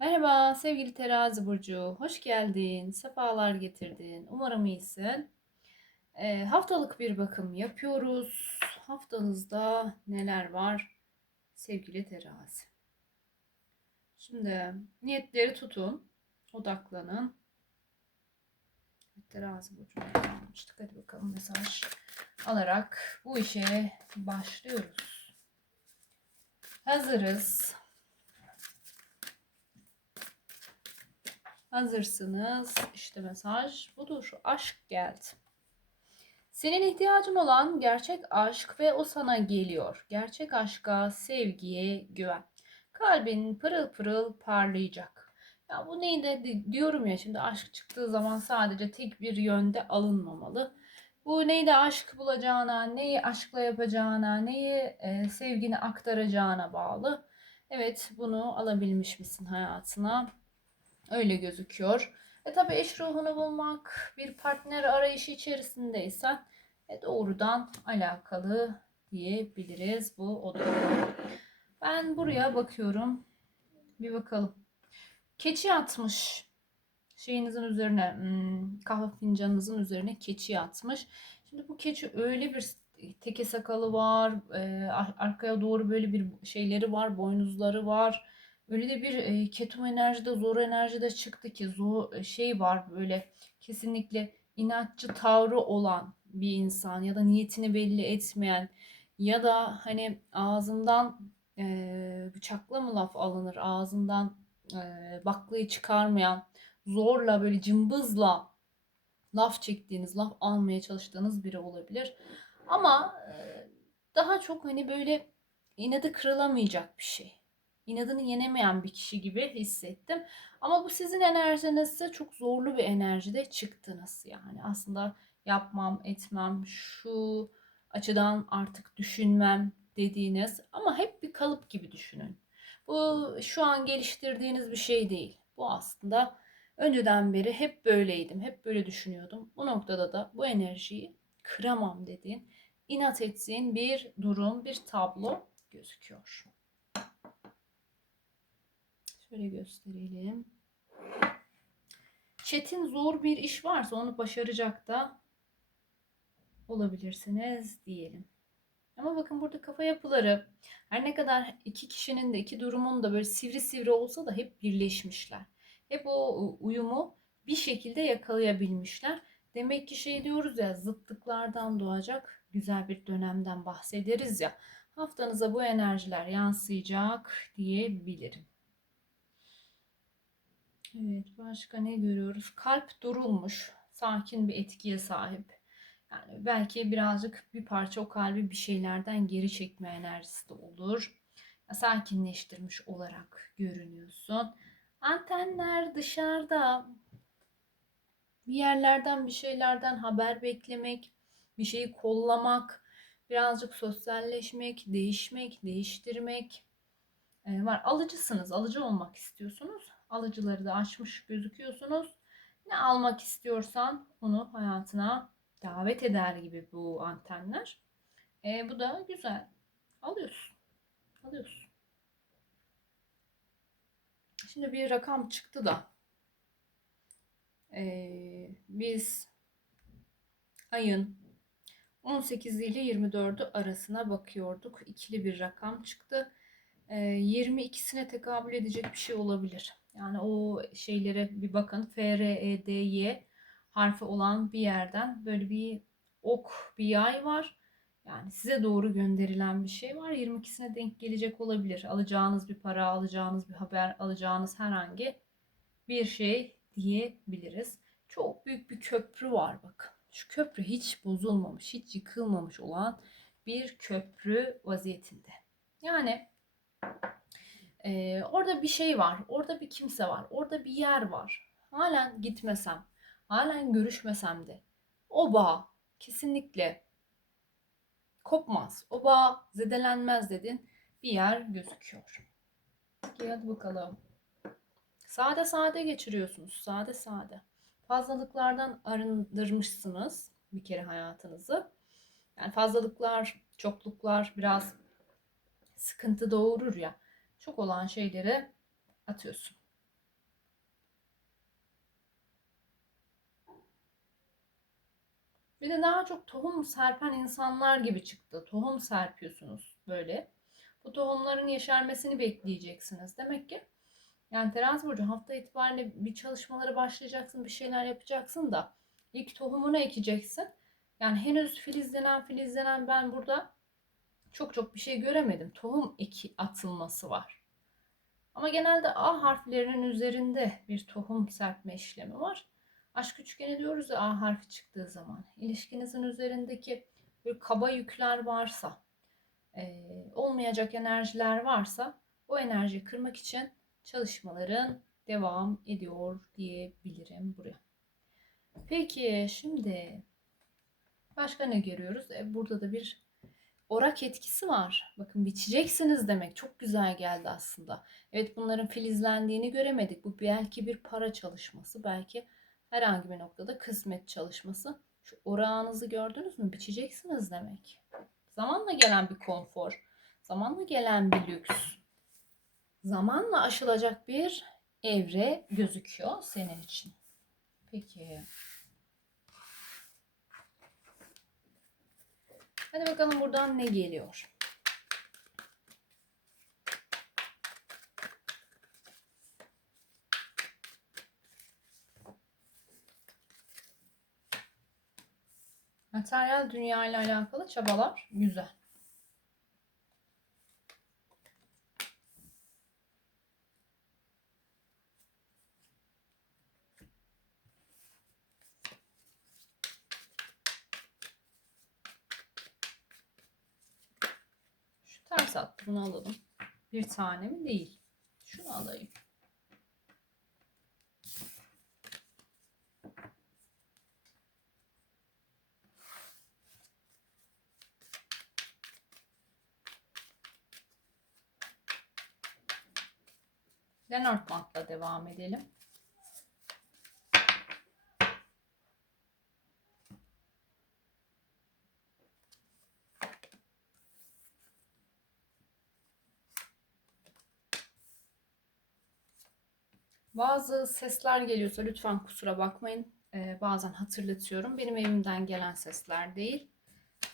Merhaba sevgili terazi burcu. Hoş geldin. Sefalar getirdin. Umarım iyisin. Ee, haftalık bir bakım yapıyoruz. Haftanızda neler var sevgili terazi? Şimdi niyetleri tutun. Odaklanın. Terazi burcu almıştık. Hadi bakalım mesaj alarak bu işe başlıyoruz. Hazırız. Hazırsınız. İşte mesaj budur. Aşk geldi. Senin ihtiyacın olan gerçek aşk ve o sana geliyor. Gerçek aşka, sevgiye güven. Kalbin pırıl pırıl parlayacak. Ya bu neydi diyorum ya şimdi aşk çıktığı zaman sadece tek bir yönde alınmamalı. Bu neydi aşk bulacağına, neyi aşkla yapacağına, neyi e, sevgini aktaracağına bağlı. Evet bunu alabilmiş misin hayatına? Öyle gözüküyor. E tabi eş ruhunu bulmak, bir partner arayışı içerisindeysen e, doğrudan alakalı diyebiliriz bu odaya. Ben buraya bakıyorum. Bir bakalım. Keçi atmış. Şeyinizin üzerine, hmm, kahve fincanınızın üzerine keçi atmış. Şimdi bu keçi öyle bir teke sakalı var, e, arkaya doğru böyle bir şeyleri var, boynuzları var Öyle de bir e, ketum enerjide, zor enerjide çıktı ki zor şey var böyle kesinlikle inatçı tavrı olan bir insan ya da niyetini belli etmeyen ya da hani ağzından e, bıçakla mı laf alınır ağzından e, baklayı çıkarmayan zorla böyle cımbızla laf çektiğiniz laf almaya çalıştığınız biri olabilir. Ama e, daha çok hani böyle inadı kırılamayacak bir şey inadını yenemeyen bir kişi gibi hissettim. Ama bu sizin enerjinizde çok zorlu bir enerjide çıktınız yani. Aslında yapmam, etmem, şu açıdan artık düşünmem dediğiniz ama hep bir kalıp gibi düşünün. Bu şu an geliştirdiğiniz bir şey değil. Bu aslında önceden beri hep böyleydim, hep böyle düşünüyordum. Bu noktada da bu enerjiyi kıramam dediğin, inat ettiğin bir durum, bir tablo gözüküyor. Şöyle gösterelim. Çetin zor bir iş varsa onu başaracak da olabilirsiniz diyelim. Ama bakın burada kafa yapıları her ne kadar iki kişinin de iki durumun da böyle sivri sivri olsa da hep birleşmişler. Hep o uyumu bir şekilde yakalayabilmişler. Demek ki şey diyoruz ya zıtlıklardan doğacak güzel bir dönemden bahsederiz ya. Haftanıza bu enerjiler yansıyacak diyebilirim. Evet, başka ne görüyoruz? Kalp durulmuş, sakin bir etkiye sahip. Yani belki birazcık bir parça o kalbi bir şeylerden geri çekme enerjisi de olur. Sakinleştirmiş olarak görünüyorsun. Antenler dışarıda. Bir yerlerden bir şeylerden haber beklemek, bir şeyi kollamak, birazcık sosyalleşmek, değişmek, değiştirmek e, var. Alıcısınız, alıcı olmak istiyorsunuz alıcıları da açmış gözüküyorsunuz. Ne almak istiyorsan onu hayatına davet eder gibi bu antenler. E, bu da güzel. Alıyorsun. Alıyorsun. Şimdi bir rakam çıktı da e, biz ayın 18 ile 24'ü arasına bakıyorduk. İkili bir rakam çıktı. E, 22'sine tekabül edecek bir şey olabilir. Yani o şeylere bir bakın. F, R, E, D, Y harfi olan bir yerden böyle bir ok, bir yay var. Yani size doğru gönderilen bir şey var. 22'sine denk gelecek olabilir. Alacağınız bir para, alacağınız bir haber, alacağınız herhangi bir şey diyebiliriz. Çok büyük bir köprü var bakın. Şu köprü hiç bozulmamış, hiç yıkılmamış olan bir köprü vaziyetinde. Yani ee, orada bir şey var, orada bir kimse var, orada bir yer var. Halen gitmesem, halen görüşmesem de o bağ kesinlikle kopmaz. O bağ zedelenmez dedin bir yer gözüküyor. Hadi bakalım. Sade sade geçiriyorsunuz. Sade sade. Fazlalıklardan arındırmışsınız bir kere hayatınızı. Yani fazlalıklar, çokluklar biraz sıkıntı doğurur ya çok olan şeyleri atıyorsun. Bir de daha çok tohum serpen insanlar gibi çıktı. Tohum serpiyorsunuz böyle. Bu tohumların yeşermesini bekleyeceksiniz. Demek ki yani terazi burcu hafta itibariyle bir çalışmalara başlayacaksın, bir şeyler yapacaksın da ilk tohumunu ekeceksin. Yani henüz filizlenen filizlenen ben burada çok çok bir şey göremedim. Tohum eki atılması var. Ama genelde A harflerinin üzerinde bir tohum serpme işlemi var. Aşk üçgeni diyoruz ya A harfi çıktığı zaman. İlişkinizin üzerindeki bir kaba yükler varsa, e, olmayacak enerjiler varsa o enerjiyi kırmak için çalışmaların devam ediyor diyebilirim buraya. Peki şimdi başka ne görüyoruz? E, burada da bir orak etkisi var. Bakın biçeceksiniz demek. Çok güzel geldi aslında. Evet bunların filizlendiğini göremedik. Bu belki bir para çalışması. Belki herhangi bir noktada kısmet çalışması. Şu orağınızı gördünüz mü? Biçeceksiniz demek. Zamanla gelen bir konfor. Zamanla gelen bir lüks. Zamanla aşılacak bir evre gözüküyor senin için. Peki. Hadi bakalım buradan ne geliyor? Materyal dünya ile alakalı çabalar güzel. Şu ters attı. Bunu alalım. Bir tane mi? Değil. Şunu alayım. Lenormand'la devam edelim. Bazı sesler geliyorsa lütfen kusura bakmayın. Ee, bazen hatırlatıyorum. Benim evimden gelen sesler değil.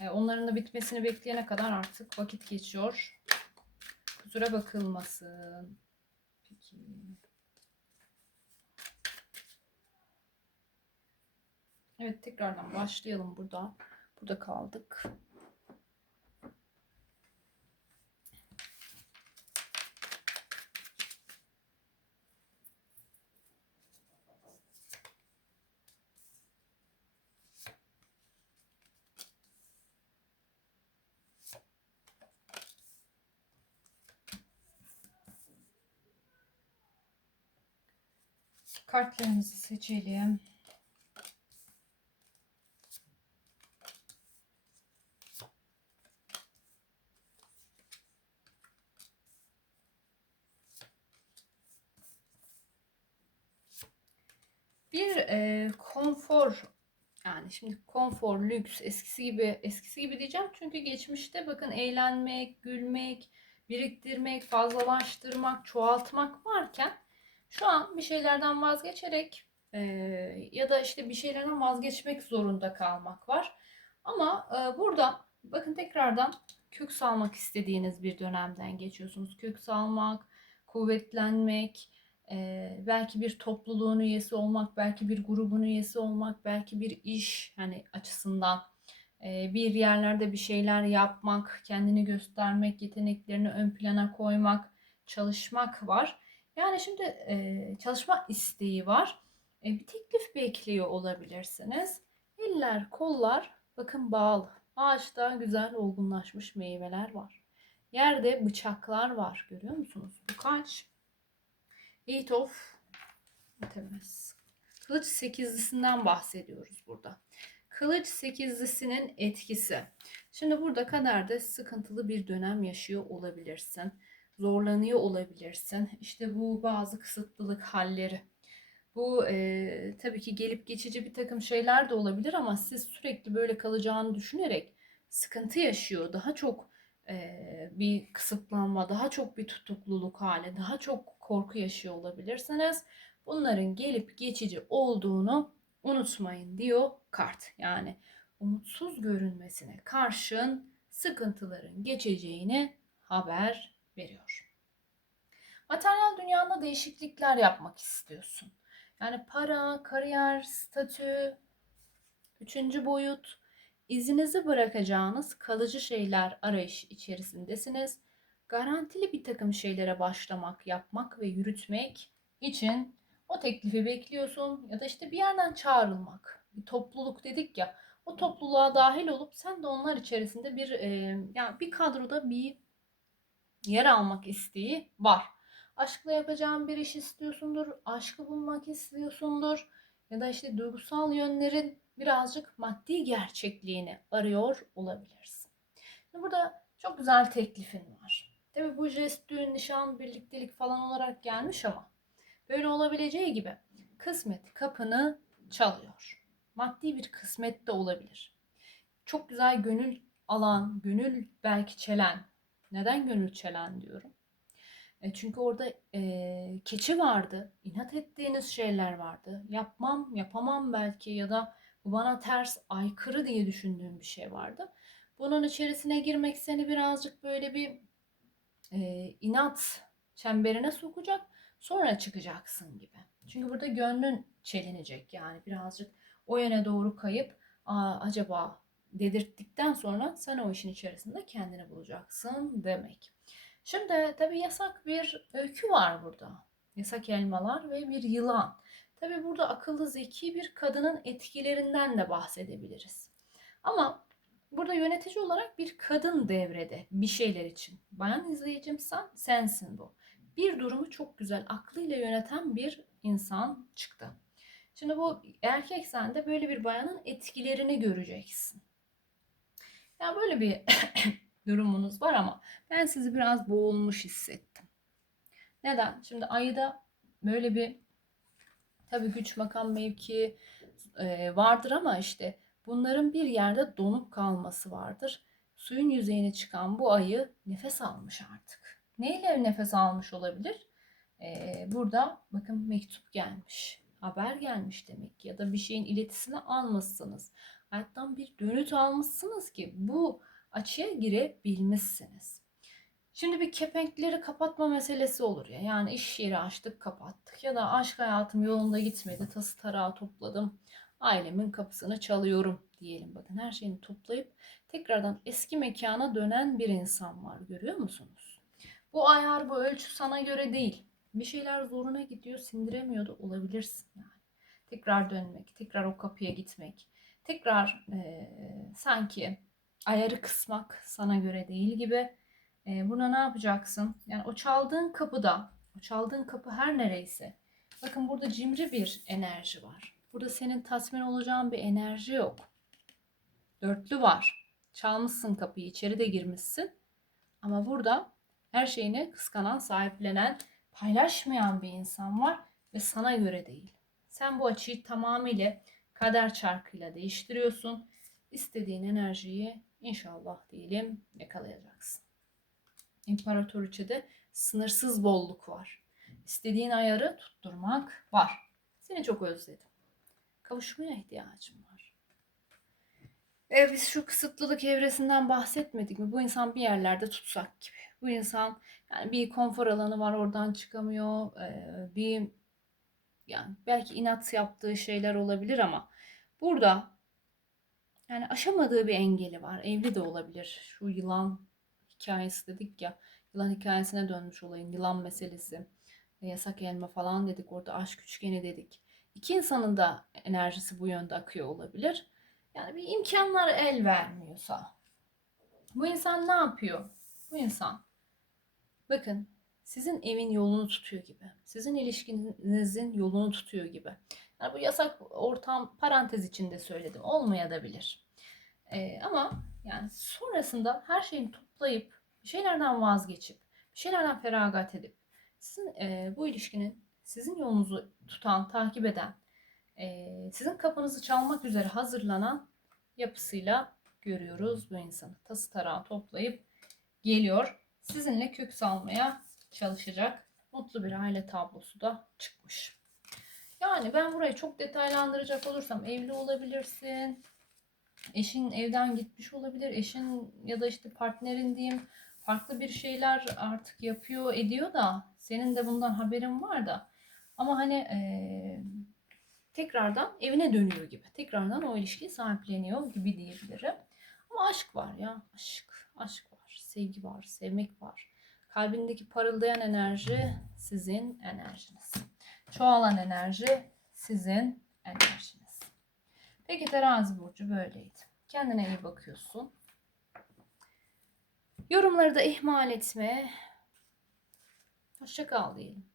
Ee, onların da bitmesini bekleyene kadar artık vakit geçiyor. Kusura bakılmasın. Peki. Evet tekrardan başlayalım burada. Burada kaldık. Kartlarımızı seçelim. Bir e, konfor yani şimdi konfor, lüks, eskisi gibi eskisi gibi diyeceğim çünkü geçmişte bakın eğlenmek, gülmek, biriktirmek, fazlalaştırmak, çoğaltmak varken şu an bir şeylerden vazgeçerek e, ya da işte bir şeylerden vazgeçmek zorunda kalmak var. Ama e, burada bakın tekrardan kök salmak istediğiniz bir dönemden geçiyorsunuz. Kök salmak, kuvvetlenmek, e, belki bir topluluğun üyesi olmak, belki bir grubun üyesi olmak, belki bir iş hani açısından e, bir yerlerde bir şeyler yapmak, kendini göstermek, yeteneklerini ön plana koymak, çalışmak var. Yani şimdi e, çalışma isteği var. E, bir teklif bekliyor olabilirsiniz. Eller, kollar bakın bağlı. Ağaçta güzel olgunlaşmış meyveler var. Yerde bıçaklar var. Görüyor musunuz? Bu kaç? Eight of Bitemez. Kılıç sekizlisinden bahsediyoruz burada. Kılıç sekizlisinin etkisi. Şimdi burada kaderde sıkıntılı bir dönem yaşıyor olabilirsin zorlanıyor olabilirsin. İşte bu bazı kısıtlılık halleri. Bu e, tabii ki gelip geçici bir takım şeyler de olabilir ama siz sürekli böyle kalacağını düşünerek sıkıntı yaşıyor. Daha çok e, bir kısıtlanma, daha çok bir tutukluluk hali, daha çok korku yaşıyor olabilirsiniz. Bunların gelip geçici olduğunu unutmayın diyor kart. Yani umutsuz görünmesine karşın sıkıntıların geçeceğini haber veriyor. Materyal dünyanda değişiklikler yapmak istiyorsun. Yani para, kariyer, statü, üçüncü boyut, izinizi bırakacağınız kalıcı şeyler arayış içerisindesiniz. Garantili bir takım şeylere başlamak, yapmak ve yürütmek için o teklifi bekliyorsun ya da işte bir yerden çağrılmak. Bir topluluk dedik ya. O topluluğa dahil olup sen de onlar içerisinde bir e, yani bir kadroda bir yer almak isteği var. Aşkla yapacağın bir iş istiyorsundur, aşkı bulmak istiyorsundur ya da işte duygusal yönlerin birazcık maddi gerçekliğini arıyor olabilirsin. Burada çok güzel teklifin var. Tabi bu jest, düğün, nişan, birliktelik falan olarak gelmiş ama böyle olabileceği gibi kısmet kapını çalıyor. Maddi bir kısmet de olabilir. Çok güzel gönül alan, gönül belki çelen. Neden gönül çelen diyorum? E çünkü orada e, keçi vardı. inat ettiğiniz şeyler vardı. Yapmam, yapamam belki ya da bana ters, aykırı diye düşündüğüm bir şey vardı. Bunun içerisine girmek seni birazcık böyle bir e, inat çemberine sokacak. Sonra çıkacaksın gibi. Çünkü burada gönlün çelinecek yani birazcık o yöne doğru kayıp Aa, acaba dedirttikten sonra sen o işin içerisinde kendini bulacaksın demek. Şimdi tabii yasak bir öykü var burada. Yasak elmalar ve bir yılan. Tabii burada akıllı zeki bir kadının etkilerinden de bahsedebiliriz. Ama burada yönetici olarak bir kadın devrede bir şeyler için. Bayan izleyicim sen, sensin bu. Bir durumu çok güzel aklıyla yöneten bir insan çıktı. Şimdi bu erkek sende böyle bir bayanın etkilerini göreceksin. Ya yani böyle bir durumunuz var ama ben sizi biraz boğulmuş hissettim. Neden? Şimdi ayda böyle bir tabii güç makam mevki e, vardır ama işte bunların bir yerde donup kalması vardır. Suyun yüzeyine çıkan bu ayı nefes almış artık. Neyle nefes almış olabilir? Ee, burada bakın mektup gelmiş. Haber gelmiş demek ya da bir şeyin iletisini almışsınız. Hayattan bir dönüt almışsınız ki bu açıya girebilmişsiniz. Şimdi bir kepenkleri kapatma meselesi olur ya. Yani iş yeri açtık kapattık ya da aşk hayatım yolunda gitmedi. Tası tarağı topladım. Ailemin kapısını çalıyorum diyelim. Bakın her şeyini toplayıp tekrardan eski mekana dönen bir insan var. Görüyor musunuz? Bu ayar bu ölçü sana göre değil. Bir şeyler zoruna gidiyor sindiremiyor da olabilirsin yani. Tekrar dönmek, tekrar o kapıya gitmek. Tekrar e, sanki ayarı kısmak sana göre değil gibi. E, buna ne yapacaksın? Yani o çaldığın kapıda, o çaldığın kapı her nereyse. Bakın burada cimri bir enerji var. Burada senin tatmin olacağın bir enerji yok. Dörtlü var. Çalmışsın kapıyı, içeri de girmişsin. Ama burada her şeyini kıskanan, sahiplenen, paylaşmayan bir insan var ve sana göre değil. Sen bu açıyı tamamıyla kader çarkıyla değiştiriyorsun. İstediğin enerjiyi inşallah diyelim yakalayacaksın. İmparatoriçede sınırsız bolluk var. İstediğin ayarı tutturmak var. Seni çok özledim. Kavuşmaya ihtiyacım var. E biz şu kısıtlılık evresinden bahsetmedik mi? Bu insan bir yerlerde tutsak gibi. Bu insan yani bir konfor alanı var oradan çıkamıyor. Ee, bir yani belki inat yaptığı şeyler olabilir ama burada yani aşamadığı bir engeli var. Evli de olabilir. Şu yılan hikayesi dedik ya. Yılan hikayesine dönmüş olayın. Yılan meselesi. Yasak elma falan dedik. Orada aşk üçgeni dedik. İki insanın da enerjisi bu yönde akıyor olabilir. Yani bir imkanlar el vermiyorsa. Bu insan ne yapıyor? Bu insan bakın sizin evin yolunu tutuyor gibi. Sizin ilişkinizin yolunu tutuyor gibi. Yani bu yasak ortam parantez içinde söyledim. Olmayabilir. Ee, ama yani sonrasında her şeyini toplayıp bir şeylerden vazgeçip bir şeylerden feragat edip sizin e, bu ilişkinin sizin yolunuzu tutan, takip eden, e, sizin kapınızı çalmak üzere hazırlanan yapısıyla görüyoruz bu insanı. Tası tarağı toplayıp geliyor. Sizinle kök salmaya çalışacak. Mutlu bir aile tablosu da çıkmış. Yani ben burayı çok detaylandıracak olursam evli olabilirsin. Eşin evden gitmiş olabilir. Eşin ya da işte partnerin diyeyim farklı bir şeyler artık yapıyor, ediyor da senin de bundan haberin var da ama hani eee, tekrardan evine dönüyor gibi. Tekrardan o ilişkiyi sahipleniyor gibi diyebilirim. Ama aşk var ya. Aşk. Aşk var. Sevgi var. Sevmek var. Kalbindeki parıldayan enerji sizin enerjiniz. Çoğalan enerji sizin enerjiniz. Peki terazi burcu böyleydi. Kendine iyi bakıyorsun. Yorumları da ihmal etme. Hoşça kal diyelim.